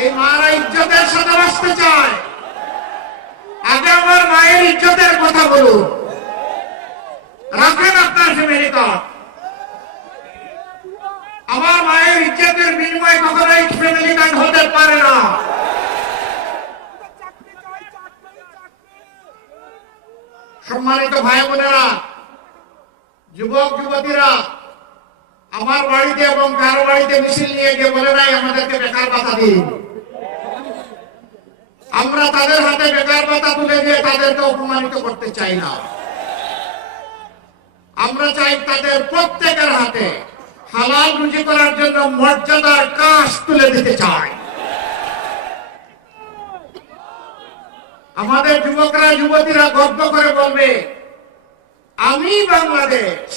এই মারা ইজ্জতের সাথে বাঁচতে চায়। আগে আমার মায়ের ইজ্জতের কথা বলুন, রাখেন আপনার ফ্যামিলি কার্ড। আমার মায়ের ইজ্জতের বিনিময়ে কখনোই ফ্যামিলি কার্ড হতে পারে না। সম্মানিত ভাই বোনেরা, যুবক যুবতীরা, আমার বাড়িতে এবং কারো বাড়িতে মিছিল নিয়ে গিয়ে বলে নাই আমাদেরকে বেকার ভাতা দিন। আমরা তাদের হাতে বেকার ভাতা তুলে দিয়ে তাদেরকে অপমানিত করতে চাই না। আমরা চাই তাদের প্রত্যেকের হাতে হালাল রুজি করার জন্য মর্যাদার কাজ তুলে দিতে চাই। আমাদের যুবকরা যুবতীরা গর্ব করে বলবে, আমি বাংলাদেশ,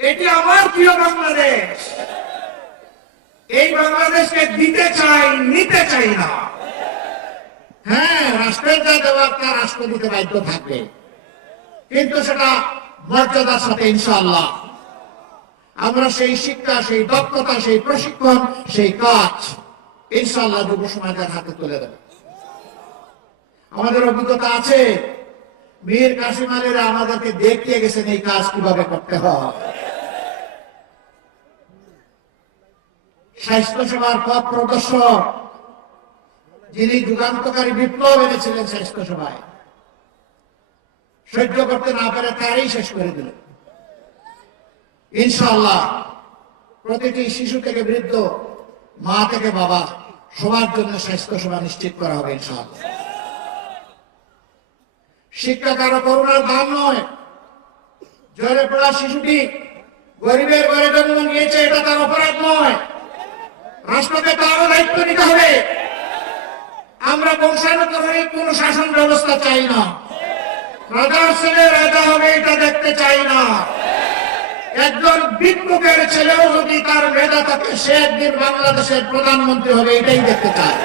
এটি আমার প্রিয় বাংলাদেশ। এই বাংলাদেশকে দিতে চাই, নিতে চাই না। হ্যাঁ, রাষ্ট্রের যা দেওয়ার তা রাষ্ট্র দিতে বাধ্য থাকবে, কিন্তু সেটা মর্যাদার সাথে ইনশাআল্লাহ। আমরা সেই শিক্ষা, সেই দক্ষতা, সেই প্রশিক্ষণ, সেই কাজ ইনশাআল্লাহ যুব সমাজের হাতে তুলে দেব। আমাদের অভিজ্ঞতা আছে, মীর কাসিম আলীরা আমাদেরকে দেখিয়ে গেছেন এই কাজ কিভাবে করতে হয়। স্বাস্থ্য সেবার পথ প্রদর্শক, যিনি যুগান্তকারী বিপ্লব এনেছিলেন স্বাস্থ্য সেবায়, সহ্য করতে না পারে তারই শেষ করে দিলেন। ইনশাআল্লাহ প্রতিটি শিশু থেকে বৃদ্ধ, মা থেকে বাবা, সবার জন্য স্বাস্থ্য সেবা নিশ্চিত করা হবে ইনশাআল্লাহ। শিক্ষা কারো করুণার দাম নয়। জ্বরে পড়া শিশুটি গরিবের ঘরে জন্ম নিয়েছে, এটা তার অপরাধ নয়। রাষ্ট্রকে তারও দায়িত্ব নিতে হবে। আমরা বংশানুক্রমিক কোন শাসন ব্যবস্থা চাই না। রাজার ছেলে রাজা হবে এটা দেখতে চাই না। একজন ভিক্ষুকের ছেলেও যদি তার মেধা থাকে, সে একদিন বাংলাদেশের প্রধানমন্ত্রী হবে, এটাই দেখতে চায়।